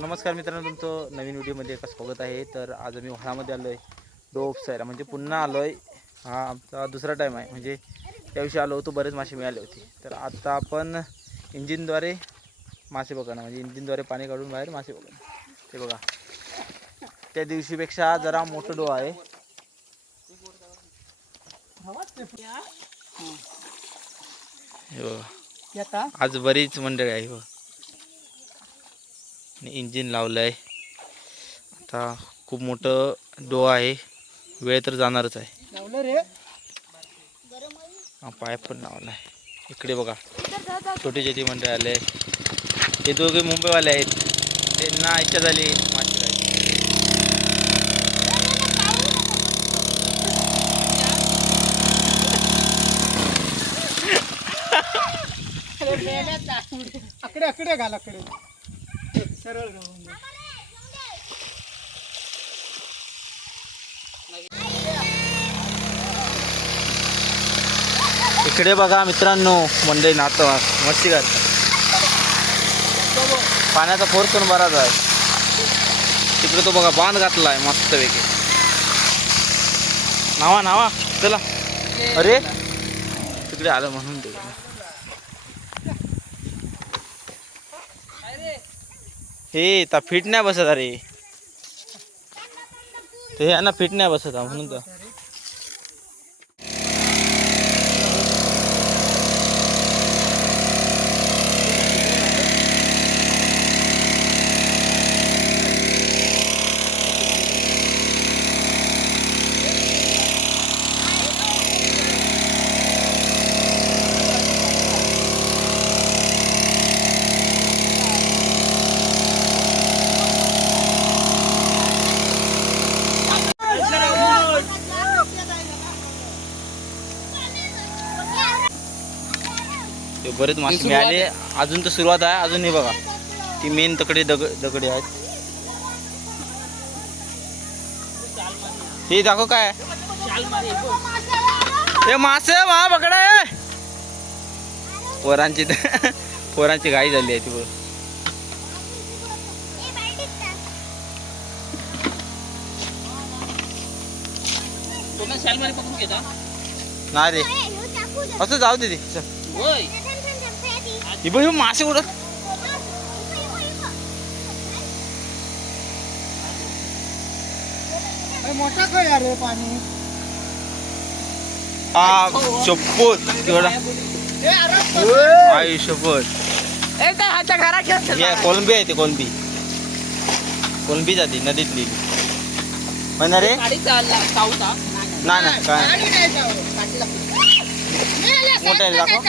नमस्कार मित्रांनो तुमचं नवीन व्हिडिओमध्ये एका स्वागत आहे. तर आज आम्ही व्हाळामध्ये आलो आहे डोप सायला म्हणजे पुन्हा आलो आहे हा आमचा दुसरा टाईम आहे. म्हणजे त्याविषयी आलो होतो बरेच मासे मिळाले होते. तर आता आपण इंजिनद्वारे मासे पकडणं म्हणजे इंजिनद्वारे पाणी काढून बाहेर मासे पकडणं ते बघा. त्या दिवशीपेक्षा जरा मोठं डो आहे. हे आज बरीच मंडळी आहे आणि इंजिन लावलं आहे आता खूप मोठं डो आहे. वेळ तर जाणारच आहे. लावलं रे. हा पाईप पण लावला आहे इकडे बघा. छोटे छोटे मंडळी आले हे दोघे मुंबईवाले आहेत. त्यांना इच्छा झाली. मासे खायची आकडे आकडे घाल आकडे सरळ घालून इकडे बघा मित्रांनो म्हणजे नातं मस्ती करतात. पाण्याचा फोर्स पण बराच आहे. तिकडे तो बघा बांध घातला आहे मस्तपैकी. नावा नावा चला. अरे तिकडे आलं म्हणून ते. हे ता फिट नाही बसत अरे. ते यांना फिट नाही बसत म्हणून तर. ते बरेच मासे मिळाले. अजून तर सुरुवात आहे. अजून हे बघा. ती मेन तकडे दग दगडे आहेत. हे दाखव काय हे मासे मा पकडा. पोरांची पोरांची घाई झाली आहे ती बघ. नाही रे. असं जाऊ दे ते. हे बघ हे मासे उडत अरे मोठा आहे रे पाणी हा शपथ आई शपथ ए, काय हाच्या घरा खेळ हे कोलंबी आहे ते कोलंबी कोलंबी जाती नदीतली म्हणा रे नाही नाही गाडी नाही आहे, सांगता काय दाखव.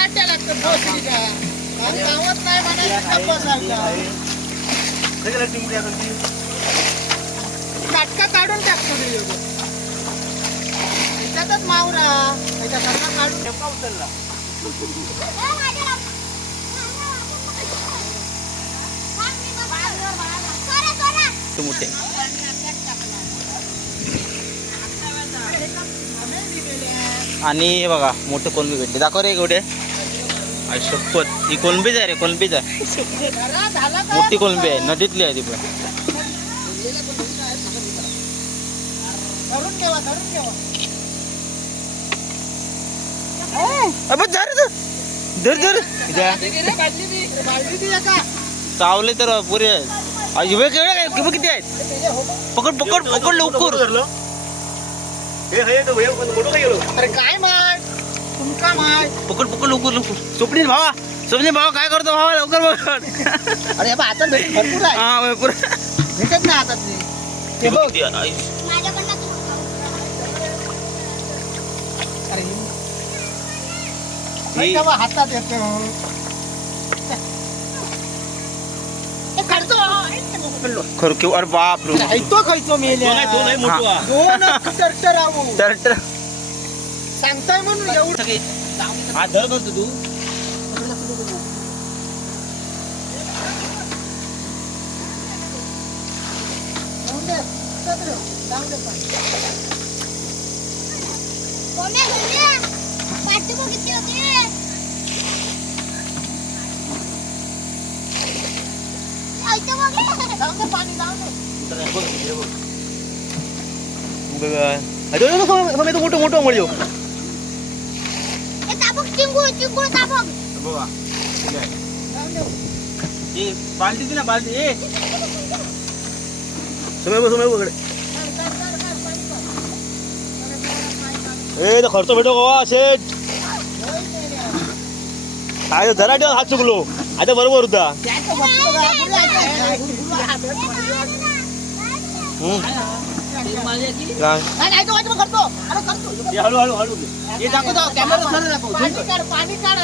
नाटकं काढून टाकतो. ह्याच्यातच मावरा ह्याच्याकडनं काढून ठेपा उचलला. ते मोठे आणि हे बघा मोठे कोलंबी भेटले. दाखव रे एवढे. शपथ ही कोलंबीच आहे रे कोलंबीच आहे मोठी कोलंबी आहे नदीतली आहे ती पण धर धर चावले तर पुरे आई वेळ केवढे किती आहेत पकड पकड पकड लवकर अरे काय मान माय? पकड पकड लवकर लवकर. स्वप्नील भावा स्वप्नील भावा काय करतो भावा? लवकर पकड अरे बा भेट भरपूर आहे. हा होय, पुरे भेटत नाही हातात ते. ते बघ. अरे ही- हातात येतो ए, काढतो. खरं किंवा अरे बाप रे ऐकतो खायचो मेल्या? हा. दोन टर्टर आहो तर तर सांगताय म्हणून एवढं हा धर करतो तू पाणी. Tawag जाऊन दे पाणी जाऊन दे मोठं मोठं म्हणजे जाऊन दे बाल्टी ना बाल्टी ए समय बघ समय बघ कर, कर, कर, कर, पाणी कर. अरे, जरा पाणी टाक. ए तो खर्च भेटो का शेठ होय मेल्या. काय धरा ठेव हात चुकलो आता बरोबर होता त्याचं बघतो का? गुरु आहे, गुरु आहे. काय नाही, नाही, तो वाटतं करतो. अरे, करतो. हळू हळू हळू हे दाखव कॅमेरा सर दाखव पाणी काढ,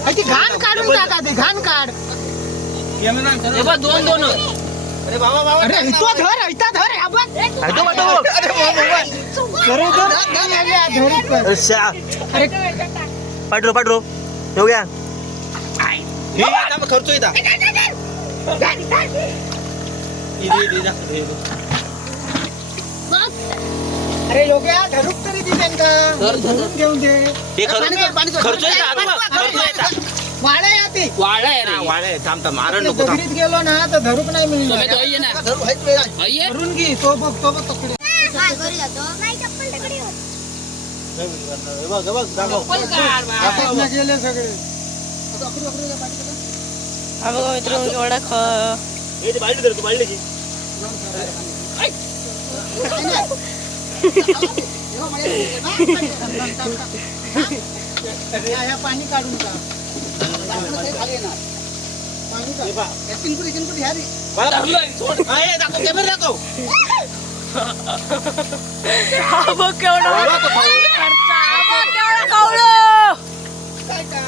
तू. धर, काढ, धर. नाही नाही ए उठू उठू उठू बाजूला बाजूला बाजूला तू पाणी पिलो. बाजूला मी धरतोय ए धरतोय. वाळे वाळे आहे ती वाळे आहे थांब थांब, वाळे आहे. खर्च नाही अरे हो बाई, हो धर. अरे मेल्या दगडीत गेले तर मिळणार ना अरे ती घाण काढून टाका ते घाण काढ दोन दोन अरे बाबा बाबा अरे इथं धर इथं धर या बघ. ऐकतो वाटतो बघ. अरे बाबा, बाबा. खरोखर धर मेल्या, धर कर. अरे श्या. अरे पाठरो पाठरो ठेव घ्या हे, थांब, खर्च येता इथे, इथे, दाखव, हे बघ. अरे योग्या धरूक तरी दे त्यांका धरून घेऊन दे. हे पाणी पाणी. खर्च वाळे ती. वाळे आहे. थांब थांब. मारण नको थांब. दगडीत गेलो ना तर धरूक नाही मिळणार. तो सगळे ती बालडी धरतो बालडीची या- या पाणी काढून टाक. पाणी काढ. या चिंकुरी, चिंकुरी, ह्या रे. मला धरलंय. हा, दाखव. कॅमेरा दाखव काय टाक? काय थांब, थांब, थांब. ए, धर, धर. पाणी काढा, पाणी काढा. बसायचा.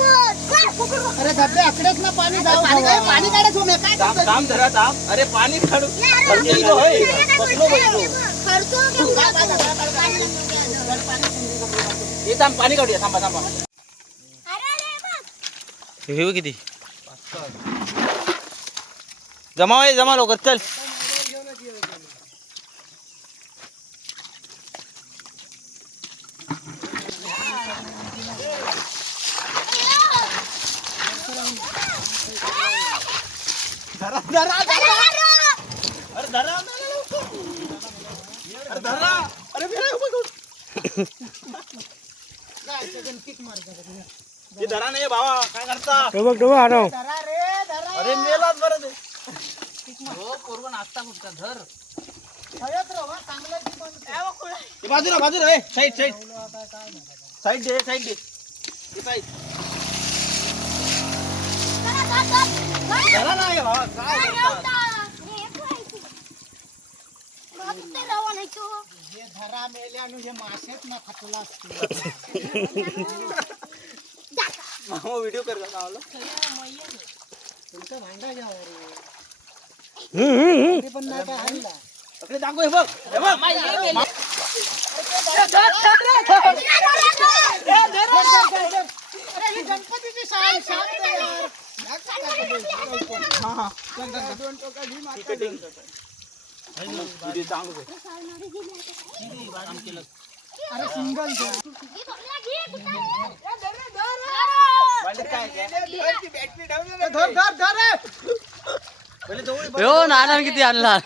अरे धबधबे आकडेच ना पाणी जाऊ पाणी काढायचं हो, मी काय थांब करतोय? थांब धरा थांब. अरे पाणी काढू. हे थांब पाणी काढूया. थांबा थांबा. हे किती. जमा आहे जमा लवकर चल. धरा अरे धरा. अरे जायचं, गणपतीत मार जरा. धरा. नाही भावा. काय करता? धरा रे धरा. अरे मेलाच बरं ते. पोरगं नाचता कुठचा धर हयत राहा, चांगलं ती पण. हे बाजूला बाजूला ए साईड साईड साईड दे साईड दे हे साईड धरा नाही भावा काय करता? हे धरा मेल्यानं हे मासेच ना खतला असते मामा व्हिडिओ कर लावला तुमचं भांडा घ्यावं रे तरी पण नाही काय हाणला. अरे दाखव हे बघ हे नाना किती आणला?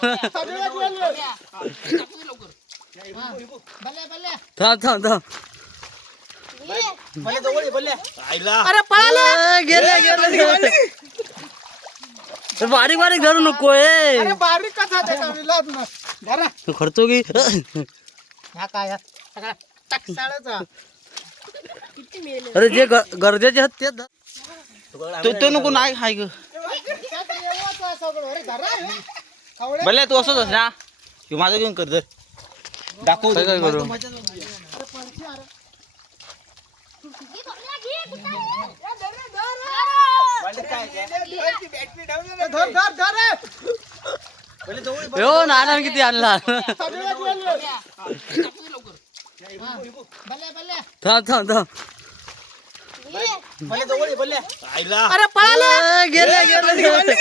थांब थांब थांब. अरे पळाला. गेले गेले बारीक बारीक धरू नको ए. अरे बारीक कसा का? खर्चो ह्या काय. अरे जे गरजेचे आहेत. तो तो नको नाही हाय ग. बल्ल्या तू असंच ना ह्यो माझं घेऊन कर जर दाखव काय काय करू. हो नाना किती आणला. थांब थांब थांब. अरे पळाले. गेले गेले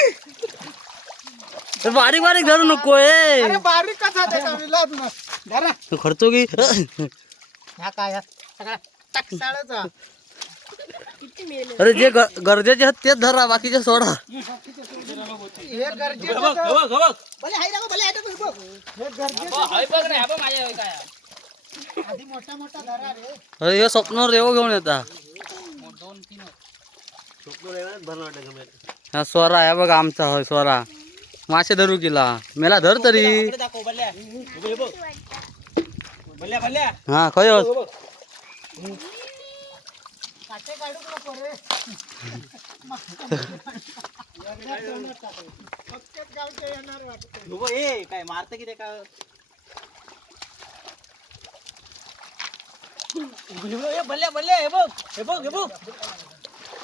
बारीक बारीक धरू नको ए. अरे बारीक कसा ते का विलाज ना. धरा. खर्चो की? ह्या काय ह्या सगळा टकसाळाचा अरे जे ग- गरजेचे आहेत तेच धरा बाकीचे सोडा. हे गरजेचं तर- भले हाय राव, भले हाय राव, बघ. हे गरजेचं आधी मोठा मोठा धरा रे. अरे हे स्वप्न रेव घेऊन येता. हा स्वरा आहे बघा आमचा होय स्वरा. मासे धरू किला मेला धर तरी. हा खय वाटतं काय मारत की ते काय बल्ल्या बल्ल्या हे बघ हे बघ हे बघ.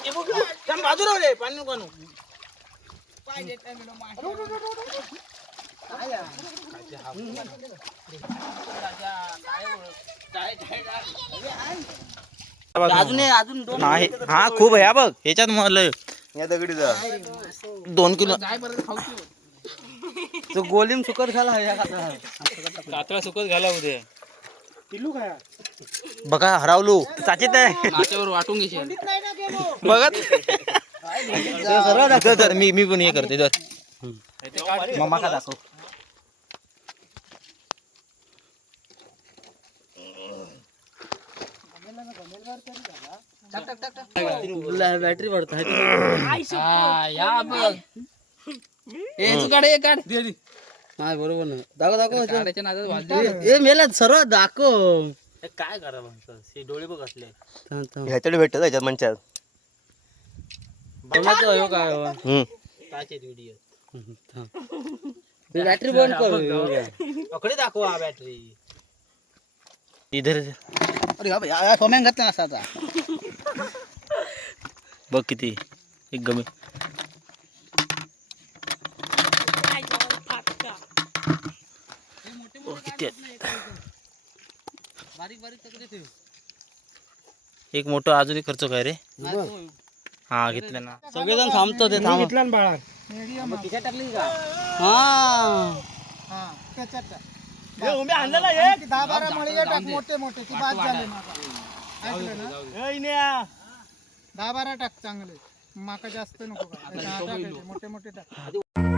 हे बघ थांब बाजूला रे पाणी नको आणू. अजून अजून दोन नाही हा खूप आहे हा बघ. ह्याच्यात मला या दगडीचा दोन किलो. तो गोलीम झाला या काका. कातळा सुकत घाला उद्या. पिल्लू बघा हरावलो. चाचीत आहे. वाटून घेशील. बघत धर, धर, मी मी पण हे करते तर मम्मा का दाखव बॅटरी पडत आहे बघ नाही बरोबर ना दाखव दाखव ह्याच्यात. नादात वाजले ए, मेला सर्व दाखव काय करा म्हणतो डोळे बघ असले ह्याच्याकडे भेटत त्याच्यात म्हणतात कोणाचं काय हो? हम्म. बॅटरी बंद कर. अकडे दाखवा बॅटरी इधर अरे बाबा सोम्यान घातला असाचा बघ किती. एक गमी. ओ, किती आहेत? एक मोठं अजूनही खर्च काय रे? हा घेतलं ना. सगळेजण थांबतो ते थांब. बाळा हा. हा. त्याच्यात. टाक. ती दहा बारा मळीला टाक मोठे मोठे. ती बाद झाले माका. ऐकलं ना? दहा बारा टाक चांगले. माका जास्त नको टाकायचे, मोठे मोठे टाक.